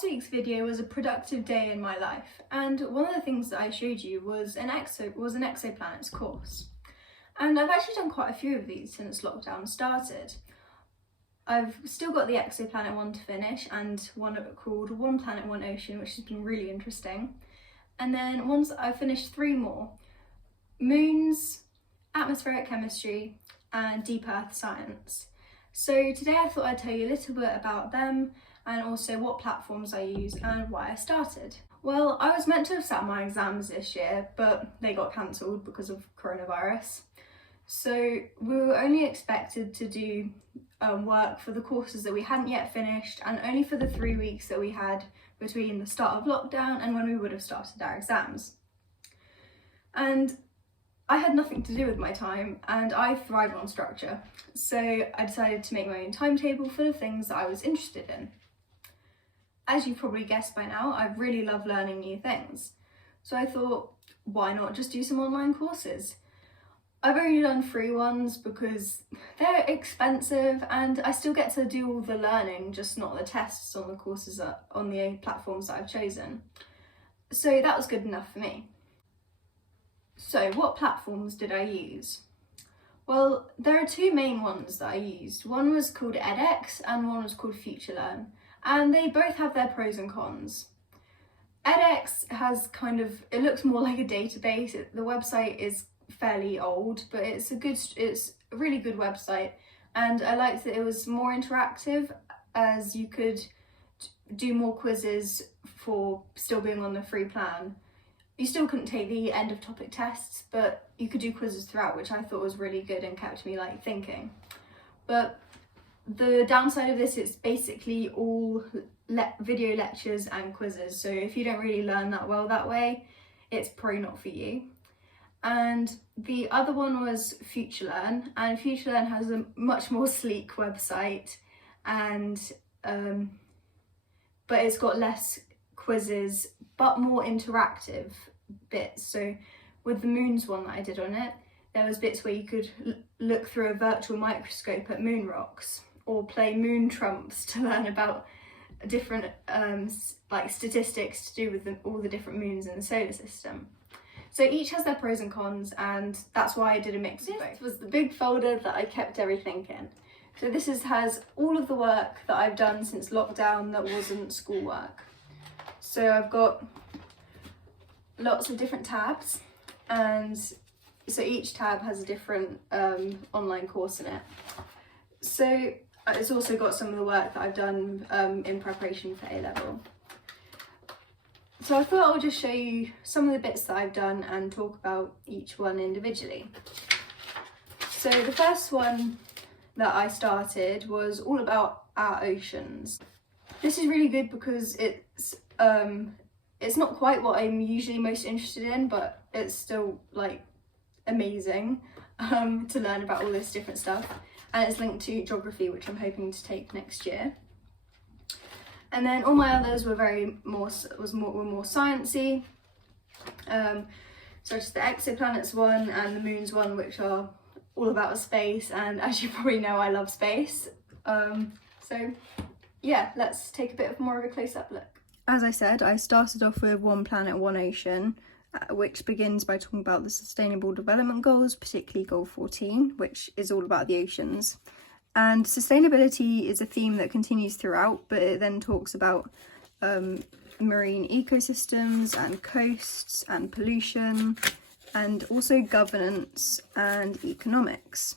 last week's video was a productive day in my life, and one of the things that I showed you was an exoplanets course. And I've actually done quite a few of these since lockdown started. I've still got the exoplanet one to finish, and one called One Planet, One Ocean, which has been really interesting. And then I've finished 3 more: moons, atmospheric chemistry, and deep earth science. So today I thought I'd tell you a little bit about them and also what platforms I use and why I started. Well, I was meant to have sat my exams this year, but they got cancelled because of coronavirus. So we were only expected to do work for the courses that we hadn't yet finished, and only for the 3 weeks that we had between the start of lockdown and when we would have started our exams. And I had nothing to do with my time, and I thrive on structure. So I decided to make my own timetable full of things that I was interested in. As you've probably guessed by now, I really love learning new things. So I thought, why not just do some online courses? I've only done free ones because they're expensive and I still get to do all the learning, just not the tests on the courses on the platforms that I've chosen. So that was good enough for me. So what platforms did I use? Well, there are 2 main ones that I used. One was called edX and one was called FutureLearn, and they both have their pros and cons. edX has it looks more like a database. The website is fairly old, but it's a really good website, and I liked that it was more interactive, as you could do more quizzes for still being on the free plan. You still couldn't take the end of topic tests, but you could do quizzes throughout, which I thought was really good and kept me thinking. But the downside of this, it's basically all video lectures and quizzes, so if you don't really learn that well that way, it's probably not for you. And the other one was FutureLearn, and FutureLearn has a much more sleek website, and but it's got less quizzes but more interactive bits. So with the moons one that I did on it, there was bits where you could look through a virtual microscope at moon rocks or play moon trumps to learn about different statistics to do with all the different moons in the solar system. So each has their pros and cons, and that's why I did a mix of both. This was the big folder that I kept everything in. So this has all of the work that I've done since lockdown that wasn't schoolwork. So I've got lots of different tabs, and so each tab has a different online course in it. So it's also got some of the work that I've done in preparation for A-level. So I thought I would just show you some of the bits that I've done and talk about each one individually. So the first one that I started was all about our oceans. This is really good because it's not quite what I'm usually most interested in, but it's still amazing to learn about all this different stuff, and it's linked to geography, which I'm hoping to take next year. And then all my others were more sciencey. So just the exoplanets one and the moons one, which are all about space, and as you probably know, I love space. So yeah, let's take a bit more of a close-up look. As I said, I started off with One Planet, One Ocean, which begins by talking about the Sustainable Development Goals, particularly Goal 14, which is all about the oceans. And sustainability is a theme that continues throughout, but it then talks about marine ecosystems and coasts and pollution, and also governance and economics.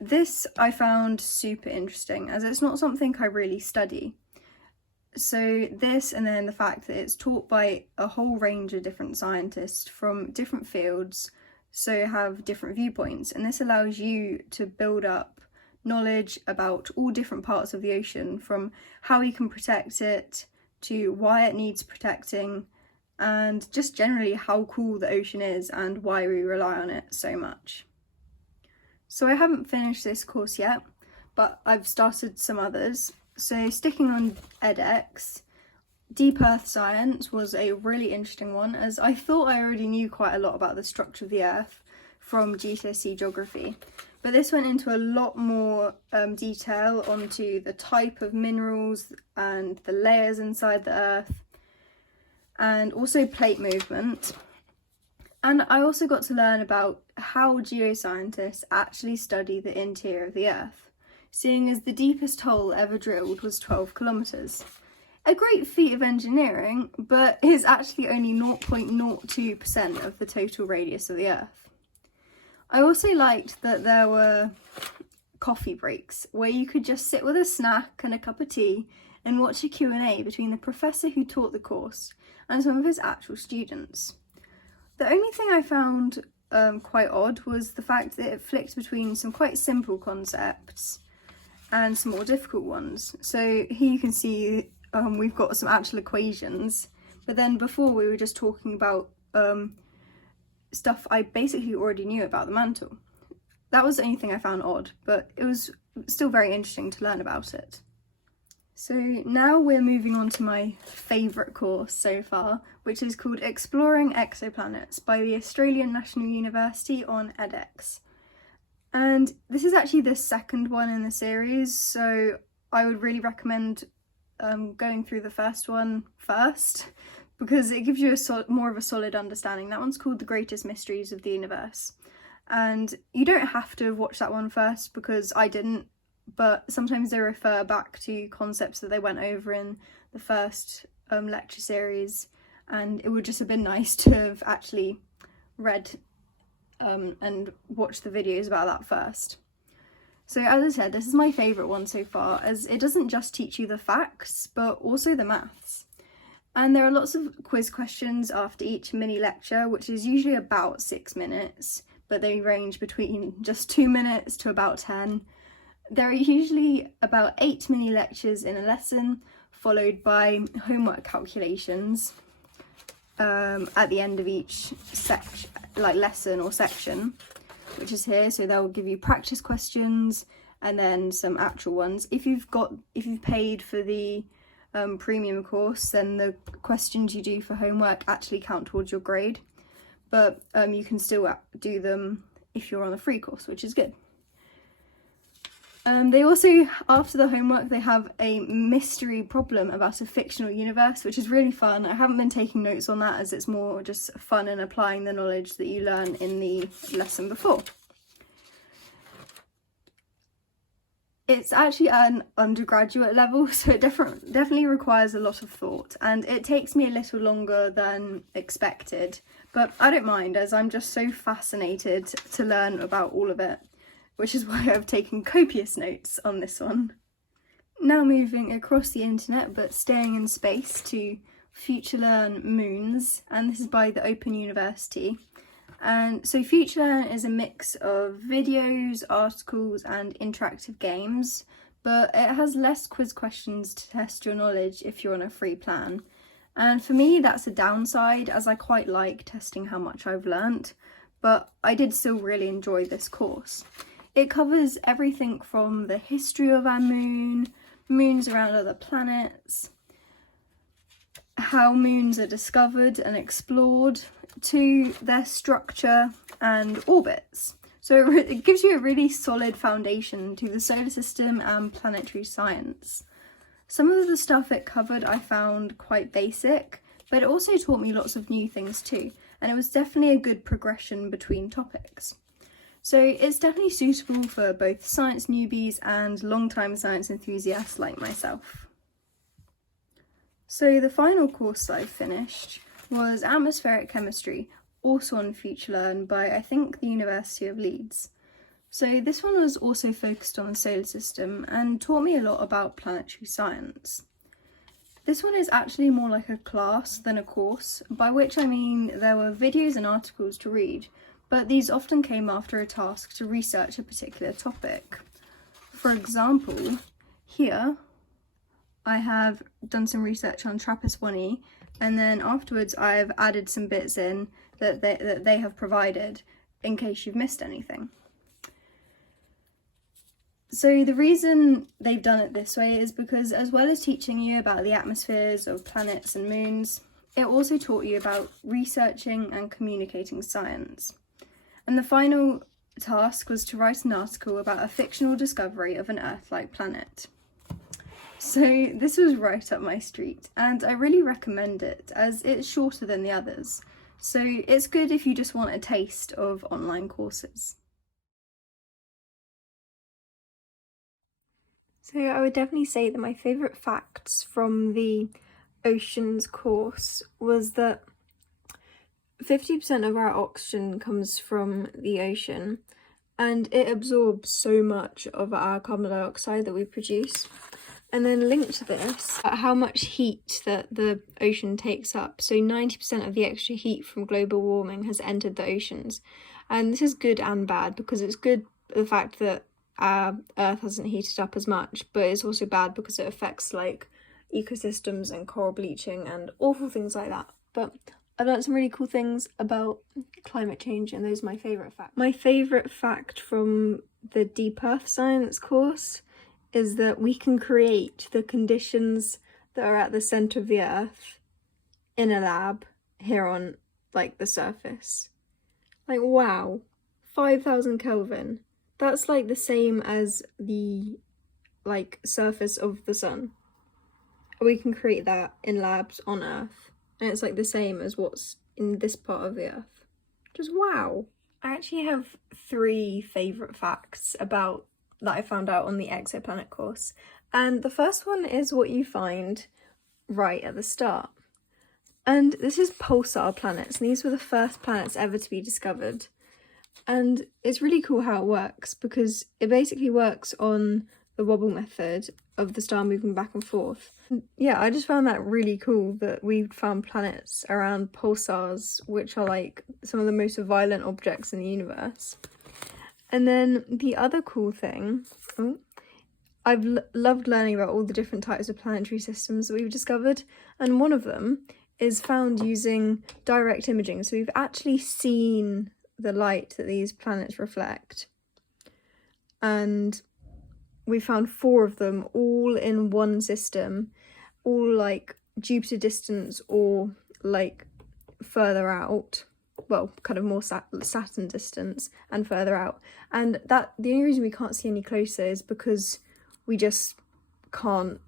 This I found super interesting, as it's not something I really study. So this, and then the fact that it's taught by a whole range of different scientists from different fields, so have different viewpoints, and this allows you to build up knowledge about all different parts of the ocean, from how we can protect it to why it needs protecting, and just generally how cool the ocean is and why we rely on it so much. So I haven't finished this course yet, but I've started some others. So sticking on edX, Deep Earth Science was a really interesting one, as I thought I already knew quite a lot about the structure of the Earth from GCSE geography, but this went into a lot more detail onto the type of minerals and the layers inside the Earth, and also plate movement. And I also got to learn about how geoscientists actually study the interior of the Earth, seeing as the deepest hole ever drilled was 12 kilometres. A great feat of engineering, but is actually only 0.02% of the total radius of the Earth. I also liked that there were coffee breaks where you could just sit with a snack and a cup of tea and watch a Q&A between the professor who taught the course and some of his actual students. The only thing I found quite odd was the fact that it flicked between some quite simple concepts and some more difficult ones. So here you can see we've got some actual equations, but then before we were just talking about stuff I basically already knew about the mantle. That was the only thing I found odd, but it was still very interesting to learn about it. So now we're moving on to my favourite course so far, which is called Exploring Exoplanets by the Australian National University on edX. And this is actually the second one in the series, so I would really recommend going through the first one first, because it gives you more of a solid understanding. That one's called The Greatest Mysteries of the Universe. And you don't have to have watched that one first, because I didn't, but sometimes they refer back to concepts that they went over in the first lecture series, and it would just have been nice to have actually read and watched the videos about that first. So as I said, this is my favourite one so far, as it doesn't just teach you the facts, but also the maths. And there are lots of quiz questions after each mini lecture, which is usually about 6 minutes, but they range between just 2 minutes to about 10. There are usually about 8 mini lectures in a lesson, followed by homework calculations at the end of each lesson or section, which is here. So they'll give you practice questions and then some actual ones. If you've paid for the premium course, then the questions you do for homework actually count towards your grade, but you can still do them if you're on the free course, which is good. They also, after the homework, they have a mystery problem about a fictional universe, which is really fun. I haven't been taking notes on that, as it's more just fun and applying the knowledge that you learn in the lesson before. It's actually at an undergraduate level, so it definitely requires a lot of thought, and it takes me a little longer than expected, but I don't mind, as I'm just so fascinated to learn about all of it, which is why I've taken copious notes on this one. Now moving across the internet, but staying in space, to FutureLearn Moons, and this is by the Open University. And so FutureLearn is a mix of videos, articles and interactive games, but it has less quiz questions to test your knowledge if you're on a free plan. And for me, that's a downside, as I quite like testing how much I've learnt, but I did still really enjoy this course. It covers everything from the history of our moon, moons around other planets, how moons are discovered and explored, to their structure and orbits. So it gives you a really solid foundation to the solar system and planetary science. Some of the stuff it covered I found quite basic, but it also taught me lots of new things too, and it was definitely a good progression between topics. So it's definitely suitable for both science newbies and long-time science enthusiasts like myself. So the final course that I finished was Atmospheric Chemistry, also on FutureLearn by, I think, the University of Leeds. So this one was also focused on the solar system and taught me a lot about planetary science. This one is actually more like a class than a course, by which I mean there were videos and articles to read, but these often came after a task to research a particular topic. For example, here I have done some research on TRAPPIST-1e, and then afterwards I've added some bits in that they have provided in case you've missed anything. So the reason they've done it this way is because, as well as teaching you about the atmospheres of planets and moons, it also taught you about researching and communicating science. And the final task was to write an article about a fictional discovery of an Earth-like planet. So this was right up my street, and I really recommend it as it's shorter than the others. So it's good if you just want a taste of online courses. So I would definitely say that my favourite facts from the oceans course was that 50% of our oxygen comes from the ocean, and it absorbs so much of our carbon dioxide that we produce. And then linked to this, how much heat that the ocean takes up. So 90% of the extra heat from global warming has entered the oceans. And this is good and bad, because it's good the fact that our Earth hasn't heated up as much, but it's also bad because it affects like ecosystems and coral bleaching and awful things like that. But I learned some really cool things about climate change, and those are my favourite facts. My favourite fact from the Deep Earth Science course is that we can create the conditions that are at the centre of the Earth in a lab here on like the surface. Like, wow, 5,000 Kelvin. That's like the same as the like surface of the sun. We can create that in labs on Earth, and it's like the same as what's in this part of the Earth. Just wow. I actually have 3 favourite facts about that I found out on the exoplanet course, and the first one is what you find right at the start, and this is pulsar planets, and these were the first planets ever to be discovered. And it's really cool how it works, because it basically works on the wobble method of the star moving back and forth. Yeah, I just found that really cool that we've found planets around pulsars, which are like some of the most violent objects in the universe. And then the other cool thing, I've loved learning about all the different types of planetary systems that we've discovered, and one of them is found using direct imaging. So we've actually seen the light that these planets reflect, and we found 4 of them all in one system, all like Jupiter distance or like further out. Well, kind of more Saturn distance and further out. And that the only reason we can't see any closer is because we just can't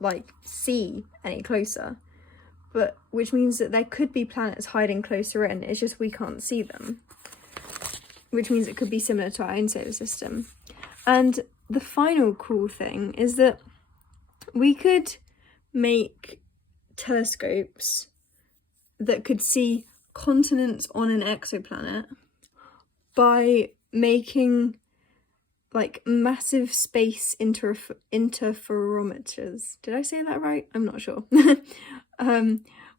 like see any closer. But which means that there could be planets hiding closer in, it's just we can't see them. Which means it could be similar to our own solar system. And the final cool thing is that we could make telescopes that could see continents on an exoplanet by making like massive space interferometers. Did I say that right? I'm not sure.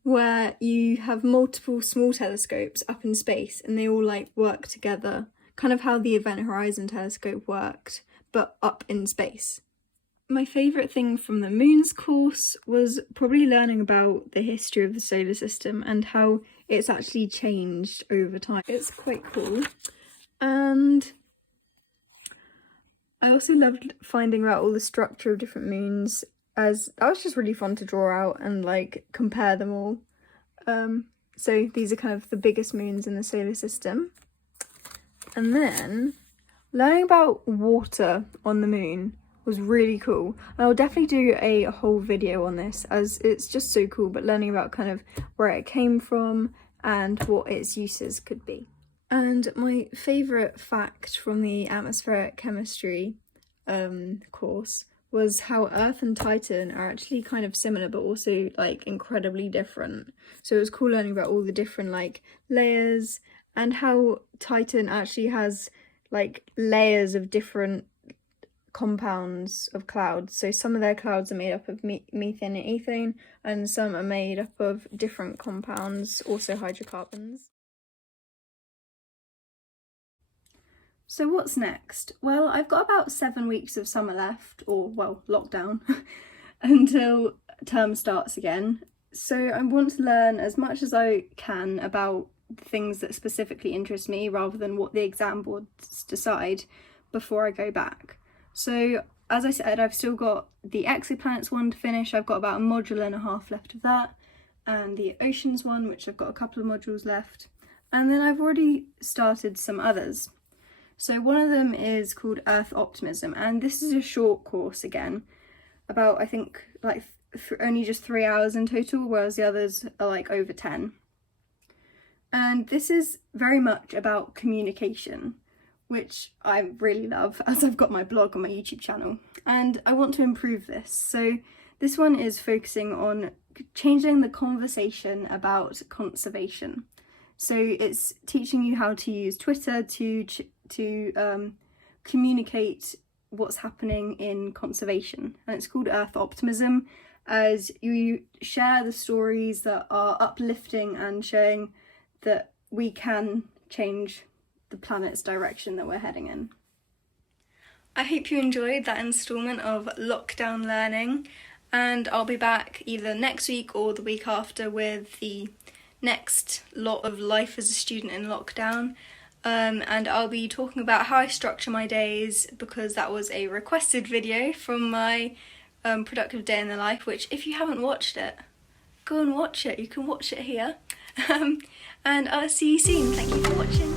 Where you have multiple small telescopes up in space and they all like work together, kind of how the Event Horizon telescope worked, but up in space. My favourite thing from the moons course was probably learning about the history of the solar system and how it's actually changed over time. It's quite cool. And I also loved finding out all the structure of different moons, as that was just really fun to draw out and like compare them all. So these are kind of the biggest moons in the solar system. And then learning about water on the moon was really cool. And I'll definitely do a whole video on this, as it's just so cool, but learning about kind of where it came from and what its uses could be. And my favourite fact from the atmospheric chemistry course was how Earth and Titan are actually kind of similar, but also like incredibly different. So it was cool learning about all the different like layers, and how Titan actually has like layers of different compounds of clouds. So some of their clouds are made up of methane and ethane, and some are made up of different compounds, also hydrocarbons. So what's next? Well, I've got about 7 weeks of summer left, or well, lockdown, until term starts again. So I want to learn as much as I can about things that specifically interest me, rather than what the exam boards decide, before I go back. So as I said, I've still got the exoplanets one to finish. I've got about a module and a half left of that, and the oceans one, which I've got a couple of modules left, and then I've already started some others. So one of them is called Earth Optimism, and this is a short course again, about I think like only just 3 hours in total, whereas the others are like over 10. And this is very much about communication, which I really love, as I've got my blog on my YouTube channel, and I want to improve this. So this one is focusing on changing the conversation about conservation. So it's teaching you how to use Twitter to communicate what's happening in conservation, and it's called Earth Optimism, as you share the stories that are uplifting and showing that we can change the planet's direction that we're heading in. I hope you enjoyed that instalment of Lockdown Learning, and I'll be back either next week or the week after with the next lot of life as a student in lockdown. And I'll be talking about how I structure my days, because that was a requested video from my productive day in the life, which if you haven't watched it, go and watch it. You can watch it here. And I'll see you soon. Thank you for watching.